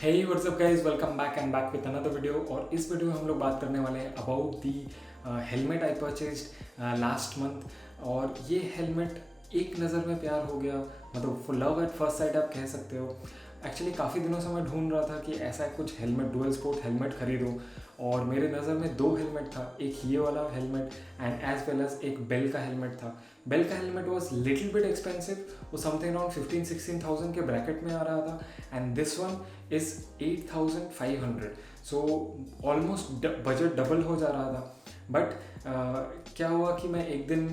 Hey what's up guys, welcome back and back with another video। और इस video में हम लोग बात करने वाले हैं about the helmet I purchased last month. और ये हेलमेट एक नज़र में प्यार हो गया, मतलब लव एट फर्स्ट साइट आप कह सकते हो। एक्चुअली काफ़ी दिनों से मैं ढूंढ रहा था कि ऐसा कुछ हेलमेट, डुअल स्पोर्ट हेलमेट खरीदूँ। और मेरे नज़र में दो हेलमेट था, एक ये वाला helmet and as well as एक बेल का हेलमेट था। बेल का helmet was little bit expensive, वो समथिंग अराउंड 15-16,000 के ब्रैकेट में आ रहा था। And this one is 8,500, so almost budget double हो जा रहा था। बट क्या हुआ कि मैं एक दिन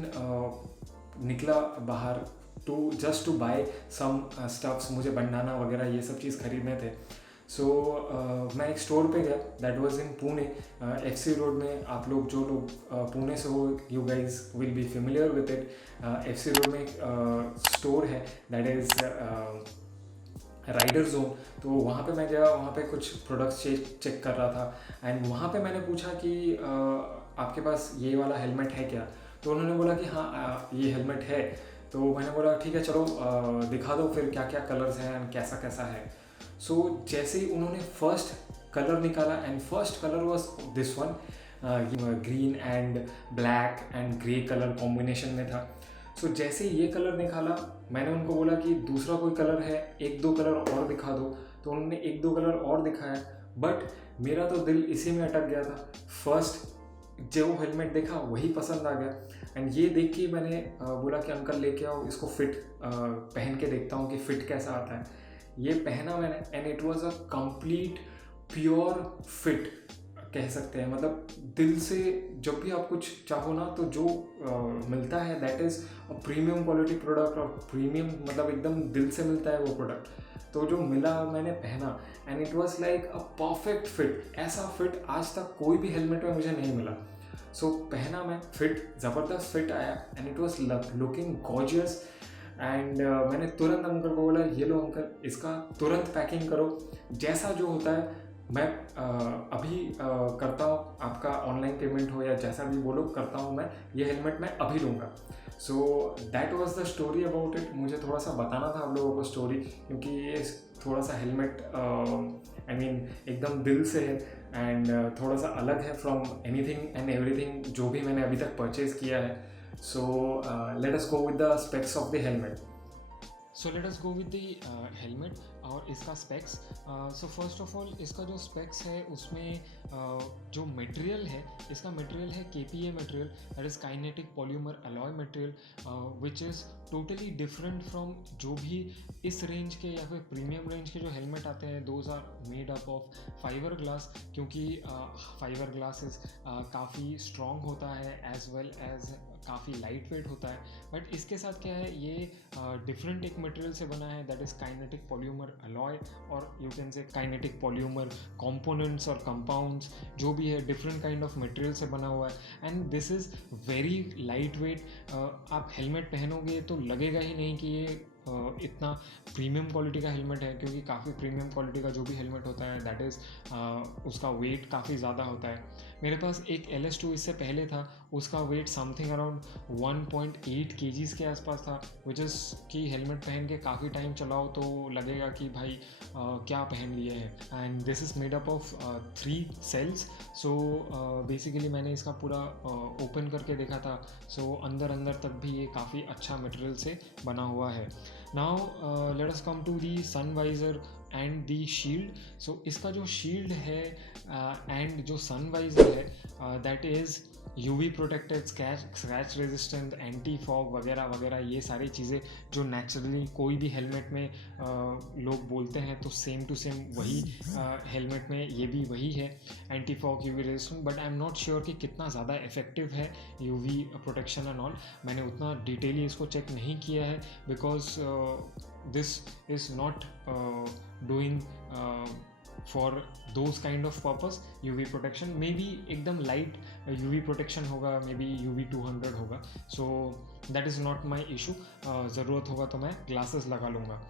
निकला बाहर just to buy some stuffs, मुझे बनाना वगैरह ये सब चीज़ खरीदने थे। सो मैं एक स्टोर पे गया, that was in Pune, FC road में। आप लोग जो लोग पुणे से हो, you guys will be familiar with it. FC road में एक स्टोर है दैट इज़ राइडर जोन। तो वहाँ पे मैं गया, वहाँ पे कुछ प्रोडक्ट्स चेक कर रहा था। एंड वहाँ पे मैंने पूछा कि आपके पास ये वाला हेलमेट है क्या। तो उन्होंने बोला कि हाँ ये हेलमेट है। तो मैंने बोला ठीक है चलो दिखा दो फिर क्या क्या कलर्स हैं एंड कैसा कैसा है। सो जैसे ही उन्होंने फर्स्ट कलर निकाला and first colour was this one, green and black and grey colour combination में था। सो जैसे ही ये कलर निकाला, मैंने उनको बोला कि दूसरा कोई कलर है, एक दो कलर और दिखा दो। तो उन्होंने एक दो कलर और दिखाया, बट मेरा तो दिल इसी में अटक गया था। फर्स्ट जो हेलमेट देखा वही पसंद आ गया। एंड ये देख के मैंने बोला कि अंकल लेके आओ, इसको फिट पहन के देखता हूँ कि फिट कैसा आता है। ये पहना मैंने and it was a complete pure fit कह सकते हैं। मतलब दिल से जब भी आप कुछ चाहो ना, तो जो मिलता है that is a premium quality product. और प्रीमियम मतलब एकदम दिल से मिलता है वो प्रोडक्ट। तो जो मिला मैंने पहना and it was like a perfect fit. ऐसा फिट आज तक कोई भी हेलमेट में मुझे नहीं मिला। सो पहना मैं, फिट ज़बरदस्त फिट आया and it was looking gorgeous. And मैंने तुरंत अंकल को बोला, ये लो अंकल, इसका तुरंत पैकिंग करो। जैसा जो होता है मैं अभी करता हूँ, आपका ऑनलाइन पेमेंट हो या जैसा भी बोलो करता हूँ मैं, ये हेलमेट मैं अभी लूँगा। So that was the story about it. मुझे थोड़ा सा बताना था आप लोगों को स्टोरी, क्योंकि ये थोड़ा सा हेलमेट आई मीन एकदम दिल से है एंड थोड़ा सा अलग है फ्रॉम एनीथिंग एंड एवरीथिंग जो भी मैंने अभी तक परचेज़ किया है। So let us go with the specs of the helmet. So let us go with the helmet और इसका specs. So first of all इसका जो स्पेक्स है उसमें जो मटेरियल है, इसका मटेरियल है KPA material, that is kinetic polymer alloy material, which is totally different from जो भी इस रेंज के या फिर प्रीमियम रेंज के जो हेलमेट आते हैं। Those are made up of fiber glass, क्योंकि फाइबर ग्लास इज़ काफ़ी स्ट्रॉन्ग होता है एज वेल एज काफ़ी लाइट वेट होता है। बट इसके साथ क्या है, ये डिफरेंट एक मटेरियल से बना है, that is kinetic polymer alloy, और you can say kinetic polymer components और कंपाउंड्स, जो भी है डिफरेंट काइंड ऑफ मटेरियल से बना हुआ है। And this is very light weight. आप हेलमेट पहनोगे तो लगेगा ही नहीं कि ये इतना प्रीमियम क्वालिटी का हेलमेट है, क्योंकि काफ़ी प्रीमियम क्वालिटी का जो भी हेलमेट होता है दैट इज़ उसका वेट काफ़ी ज़्यादा होता है। मेरे पास एक LS2 इससे पहले था, उसका वेट समथिंग अराउंड 1.8 kgs के आसपास था, विच इज़ कि हेलमेट पहन के काफ़ी टाइम चलाओ तो लगेगा कि भाई क्या पहन लिए हैं। And this is made up of 3 shells. So basically मैंने इसका पूरा ओपन करके देखा था। सो अंदर तक भी ये काफ़ी अच्छा मटेरियल से बना हुआ है। Now let us come to the sun visor and the shield. So इसका जो शील्ड है एंड जो सन वाइजर है that is UV protected, scratch resistant, anti fog वगैरह वगैरह, ये सारी चीज़ें जो नेचुरली कोई भी हेलमेट में लोग बोलते हैं, तो सेम टू सेम वही हेलमेट में ये भी वही है, anti fog, UV resistant. But I am not sure कि कितना ज़्यादा इफेक्टिव है UV प्रोटेक्शन एंड ऑल। मैंने उतना डिटेली इसको चेक नहीं किया है, because this is not doing for those kind of purpose. UV protection may be एकदम लाइट UV प्रोटेक्शन होगा, मे बी UV 200 होगा। सो that is not my issue. ज़रूरत होगा तो मैं ग्लासेस लगा लूँगा।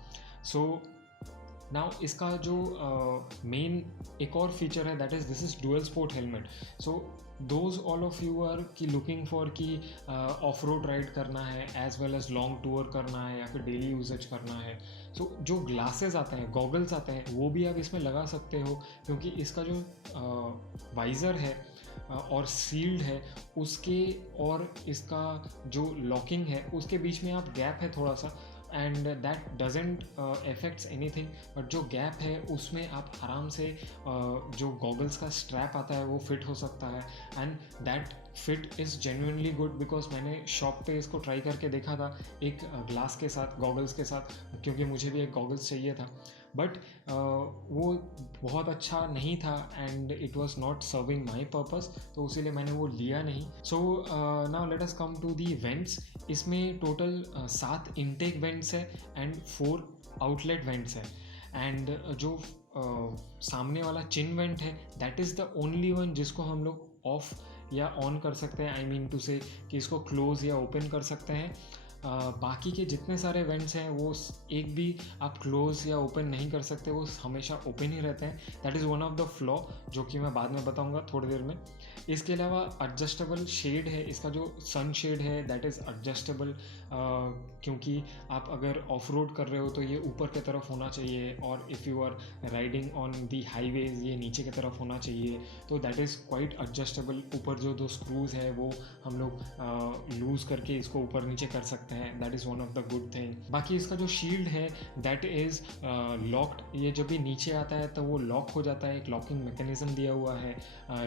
सो नाउ इसका जो मेन एक और फीचर है, that is this is dual sport helmet. So those all of you are की लुकिंग फॉर कि ऑफ रोड राइड करना है as well as long tour करना है या फिर डेली यूजेज करना है, सो जो ग्लासेस आते हैं, गॉगल्स आते हैं, वो भी आप इसमें लगा सकते हो, क्योंकि इसका जो वाइज़र है और सील्ड है उसके और इसका जो लॉकिंग है उसके बीच में आप गैप है थोड़ा सा, and that doesn't affects anything, but जो गैप है उसमें आप आराम से जो गॉगल्स का स्ट्रैप आता है वो फिट हो सकता है, and that fit is genuinely good because मैंने शॉप पे इसको ट्राई करके देखा था एक ग्लास के साथ, गॉगल्स के साथ, क्योंकि मुझे भी एक गॉगल्स चाहिए था, बट वो बहुत अच्छा नहीं था and it was not serving my purpose, तो इसीलिए मैंने वो लिया नहीं। So now let us come to the vents. इसमें टोटल 7 इनटेक वेंट्स है एंड 4 आउटलेट वेंट्स है, एंड जो सामने वाला चिन वेंट है that is the only one जिसको हम लोग ऑफ या ऑन कर सकते हैं, आई मीन टू से कि इसको क्लोज या ओपन कर सकते हैं। बाकी के जितने सारे वेंट्स हैं वो एक भी आप क्लोज या ओपन नहीं कर सकते, वो हमेशा ओपन ही रहते हैं। That is one of the flaw जो कि मैं बाद में बताऊंगा थोड़ी देर में। इसके अलावा एडजस्टेबल शेड है, इसका जो सन शेड है दैट इज़ एडजस्टेबल, क्योंकि आप अगर ऑफ रोड कर रहे हो तो ये ऊपर की तरफ होना चाहिए, और if you are riding on the highways ये नीचे की तरफ होना चाहिए, तो दैट इज़ क्वाइट एडजस्टेबल। ऊपर जो 2 स्क्रूज है वो हम लोग लूज़ करके इसको ऊपर नीचे कर सकते हैं, that is one of the good thing. बाकी इसका जो शील्ड है दैट इज़ लॉक्ड, ये जब भी नीचे आता है तो वो लॉक हो जाता है, एक लॉकिंग मैकेनिज्म दिया हुआ है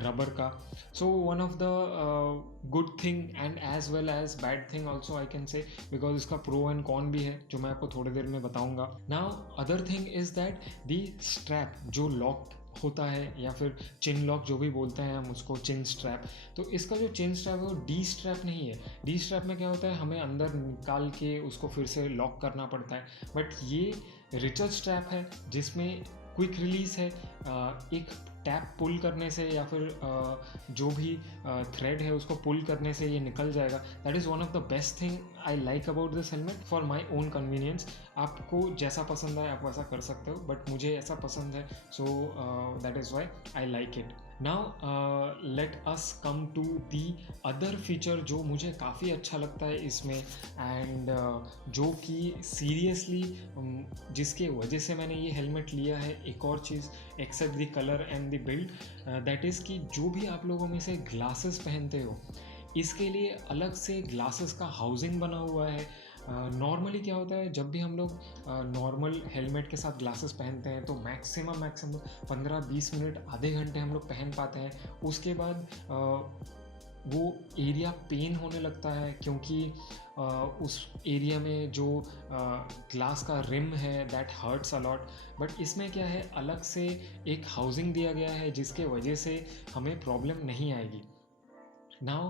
रबर का। So one of the good thing and as well as bad thing also I can say, because इसका प्रो एंड कॉन भी है जो मैं आपको थोड़ी देर में बताऊंगा। Now other thing is that the strap जो लॉक होता है, या फिर चिन लॉक जो भी बोलते हैं हम उसको, चिन स्ट्रैप, तो इसका जो चिन स्ट्रैप है वो डी स्ट्रैप नहीं है। डी स्ट्रैप में क्या होता है, हमें अंदर निकाल के उसको फिर से लॉक करना पड़ता है, बट ये रिचर्ड स्ट्रैप है जिसमें क्विक रिलीज है, एक टैप पुल करने से या फिर जो भी थ्रेड है उसको पुल करने से ये निकल जाएगा। That is one of the best thing I like about this helmet for my own convenience. आपको जैसा पसंद है आप वैसा कर सकते हो, बट मुझे ऐसा पसंद है, so that is why I like it. Now let us come to the other feature जो मुझे काफ़ी अच्छा लगता है इसमें, एंड जो कि सीरियसली जिसके वजह से मैंने ये हेलमेट लिया है, एक और चीज़ except the colour and the build, that is कि जो भी आप लोगों में से ग्लासेस पहनते हो इसके लिए अलग से ग्लासेस का हाउसिंग बना हुआ है। नॉर्मली क्या होता है, जब भी हम लोग नॉर्मल हेलमेट के साथ ग्लासेस पहनते हैं तो मैक्सिमम 15-20 मिनट, आधे घंटे हम लोग पहन पाते हैं, उसके बाद वो एरिया पेन होने लगता है, क्योंकि उस एरिया में जो ग्लास का रिम है दैट हर्ट्स अलॉट। बट इसमें क्या है, अलग से एक हाउसिंग दिया गया है जिसके वजह से हमें प्रॉब्लम नहीं आएगी। नाउ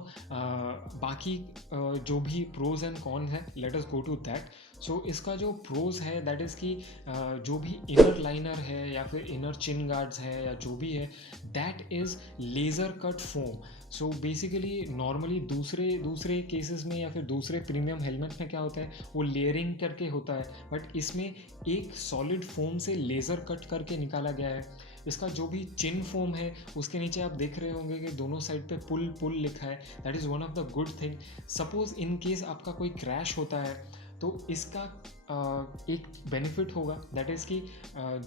बाकी जो भी प्रोज एंड कॉन है, let us go to that. So इसका जो प्रोज है दैट इज़ कि जो भी इनर लाइनर है या फिर इनर चिन गार्ड्स है या जो भी है, that is laser cut foam. So basically normally दूसरे केसेस में या फिर दूसरे प्रीमियम हेलमेट में क्या होता है, वो लेयरिंग करके होता है, बट इसमें एक सॉलिड फोम से लेज़र कट करके निकाला गया है। इसका जो भी चिन फोम है उसके नीचे आप देख रहे होंगे कि दोनों साइड पे पुल लिखा है, that is one of the good thing. Suppose in case आपका कोई क्रैश होता है तो इसका एक बेनिफिट होगा, दैट इज़ कि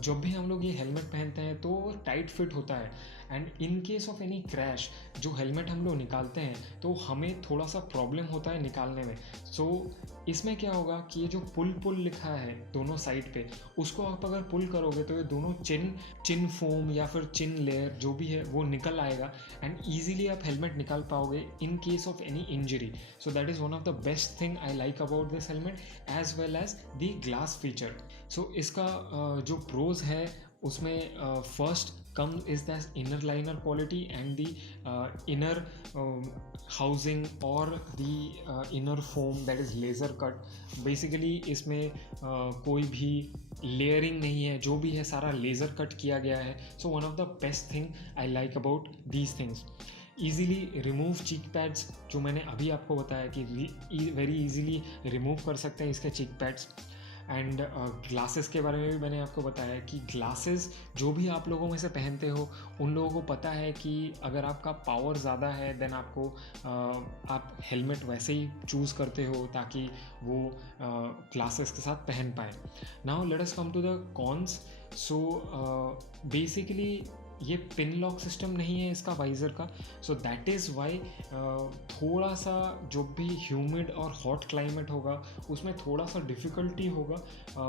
जब भी हम लोग ये हेलमेट पहनते हैं तो वो टाइट फिट होता है, and in case of any crash जो हेलमेट हम लोग निकालते हैं तो हमें थोड़ा सा प्रॉब्लम होता है निकालने में। सो इसमें क्या होगा कि ये जो पुल लिखा है दोनों साइड पे, उसको आप अगर पुल करोगे तो ये दोनों चिन फोम या फिर चिन लेयर जो भी है वो निकल आएगा, एंड ईजिली आप हेलमेट निकाल पाओगे in case of any injury. So that is one of the best thing I like about this helmet as well as the glass feature. So इसका जो प्रोज है उसमें first come is the inner liner quality and the inner housing और the inner foam that is laser cut. Basically इसमें कोई भी layering नहीं है, जो भी है सारा लेज़र कट किया गया है। सो one of the best thing I like about these things. Easily remove cheek pads, जो मैंने अभी आपको बताया कि वेरी ईजिली रिमूव कर सकते हैं इसके चीक पैड्स, एंड ग्लासेस के बारे में भी मैंने आपको बताया कि ग्लासेस जो भी आप लोगों में से पहनते हो उन लोगों को पता है कि अगर आपका पावर ज़्यादा है देन आपको आप हेलमेट वैसे ही चूज़ करते हो ताकि वो ग्लासेस के साथ पहन पाए. Now let us come to the cons. So basically ये पिन लॉक सिस्टम नहीं है इसका वाइज़र का. सो दैट इज़ वाई थोड़ा सा जो भी ह्यूमिड और हॉट क्लाइमेट होगा उसमें थोड़ा सा डिफ़िकल्टी होगा.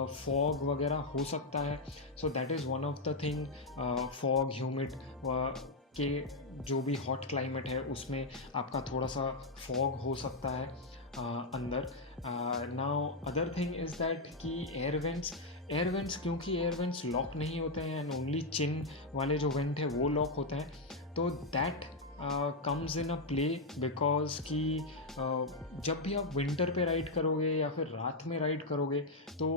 फॉग वगैरह हो सकता है. So that is one of the thing. Fog humid के जो भी हॉट क्लाइमेट है उसमें आपका थोड़ा सा फॉग हो सकता है अंदर. Now other thing is that कि एयर वेंट्स क्योंकि एयर वेंट्स लॉक नहीं होते हैं एंड ओनली चिन वाले जो वेंट है वो लॉक होते हैं. तो that comes in a play because कि जब भी आप विंटर पे राइड करोगे या फिर रात में राइड करोगे तो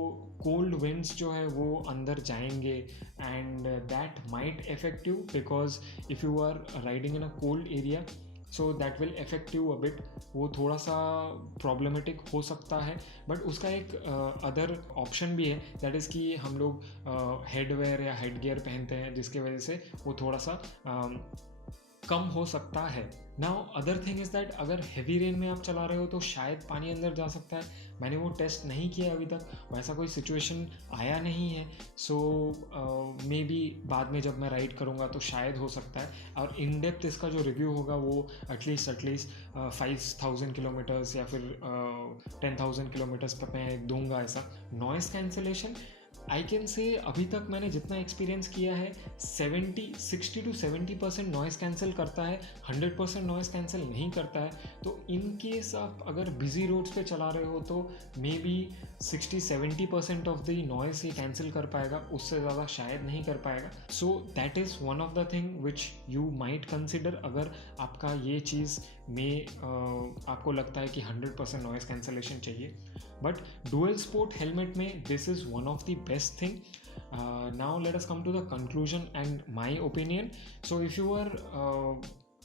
कोल्ड विंड्स जो है वो अंदर जाएंगे and that might affect you because if you are riding in a cold area so that will affect you a bit. वो थोड़ा सा प्रॉब्लमेटिक हो सकता है. बट उसका एक अदर ऑप्शन भी है दैट इज़ कि हम लोग हेडवेयर या हेड गियर पहनते हैं जिसके वजह से वो थोड़ा सा कम हो सकता है. Now other thing is that अगर हेवी रेन में आप चला रहे हो तो शायद पानी अंदर जा सकता है. मैंने वो टेस्ट नहीं किया अभी तक, वैसा कोई सिचुएशन आया नहीं है. सो मे बी बाद में जब मैं राइड करूँगा तो शायद हो सकता है. और इन डेप्थ इसका जो रिव्यू होगा वो एटलीस्ट 5000 किलोमीटर्स या फिर 10,000 किलोमीटर्स पर मैं दूंगा. ऐसा नॉइज़ कैंसिलेशन आई कैन से अभी तक मैंने जितना एक्सपीरियंस किया है 60 to 70% नॉइज़ कैंसिल करता है, 100% नॉइज़ कैंसिल नहीं करता है. तो इन केस आप अगर बिजी रोड्स पे चला रहे हो तो may be 60-70% of the noise ये कैंसिल कर पाएगा, उससे ज़्यादा शायद नहीं कर पाएगा. सो that is one of the thing which you might consider अगर आपका ये चीज़ में आपको लगता है कि 100% नॉइज़ कैंसिलेशन चाहिए. But dual sport helmet में this is one of the best thing. Now let us come to the conclusion and my opinion. So if you are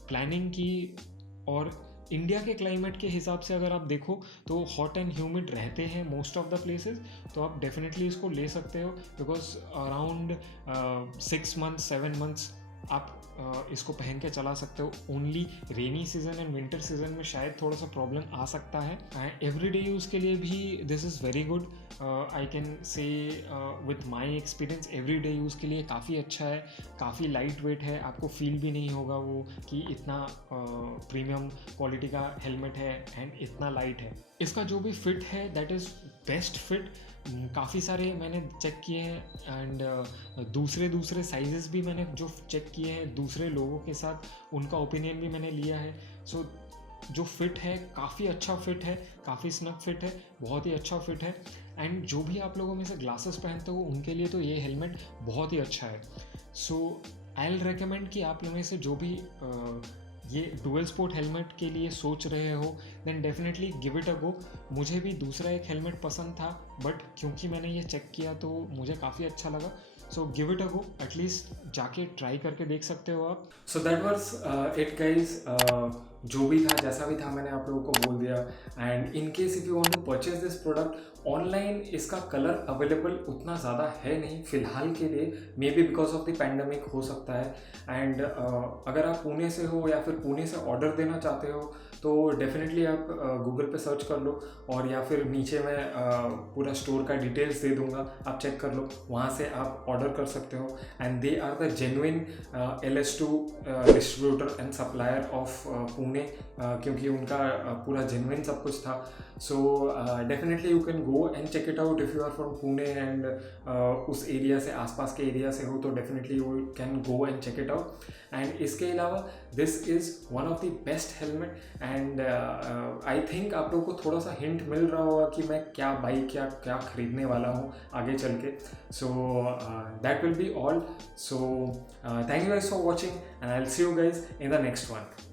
planning की और इंडिया के क्लाइमेट के हिसाब से अगर आप देखो तो हॉट एंड ह्यूमिड रहते हैं मोस्ट ऑफ द प्लेसेस, तो आप डेफिनेटली इसको ले सकते हो बिकॉज अराउंड 6 months 7 months आप इसको पहन के चला सकते हो. Only rainy season and winter season में शायद थोड़ा सा प्रॉब्लम आ सकता है. एवरीडे यूज़ के लिए भी this is very good. I can से with my experience everyday use के लिए काफ़ी अच्छा है, काफ़ी लाइट वेट है. आपको फील भी नहीं होगा वो कि इतना प्रीमियम क्वालिटी का हेलमेट है एंड इतना लाइट है. इसका जो भी फिट है दैट इज़ बेस्ट फिट. काफ़ी सारे मैंने चेक किए हैं एंड दूसरे साइजेस भी मैंने जो चेक किए हैं दूसरे लोगों के साथ, उनका ओपिनियन भी मैंने लिया है. सो जो फिट है काफ़ी अच्छा फिट है, काफ़ी स्नग फिट है, बहुत ही अच्छा फिट है. एंड जो भी आप लोगों में से ग्लासेस पहनते हो उनके लिए तो ये हेलमेट बहुत ही अच्छा है. सो आई विल रेकमेंड कि आप लोगों में से जो भी ये डुअल स्पोर्ट हेलमेट के लिए सोच रहे हो then definitely give it a go. मुझे भी दूसरा एक हेलमेट पसंद था बट क्योंकि मैंने ये चेक किया तो मुझे काफ़ी अच्छा लगा. So give it a go, at least जाके ट्राई करके देख सकते हो आप. So that was it guys. जो भी था जैसा भी था मैंने आप लोगों को बोल दिया. And in case if you want to purchase this product online, इसका कलर अवेलेबल उतना ज़्यादा है नहीं फ़िलहाल के लिए, maybe because of the pandemic हो सकता है. एंड अगर आप पुणे से हो या फिर पुणे से ऑर्डर देना चाहते हो तो डेफिनेटली आप गूगल पे सर्च कर लो और या फिर नीचे मैं पूरा स्टोर का डिटेल्स दे दूंगा, आप चेक कर लो, वहाँ से आप ऑर्डर कर सकते हो. And they are the genuine LS2 distributor and supplier of Pune, क्योंकि उनका पूरा जेन्युइन सब कुछ था. So definitely you can go and check it out if you are from Pune and उस एरिया से, आसपास के एरिया से हो तो definitely you can go and check it out. And इसके अलावा this is one of the best helmet. And I think आप लोगों को थोड़ा सा हिंट मिल रहा होगा कि मैं क्या बाइक या क्या खरीदने वाला हूँ आगे चल के. सो that will be all. So thank you guys for watching and I will see you guys in the next one.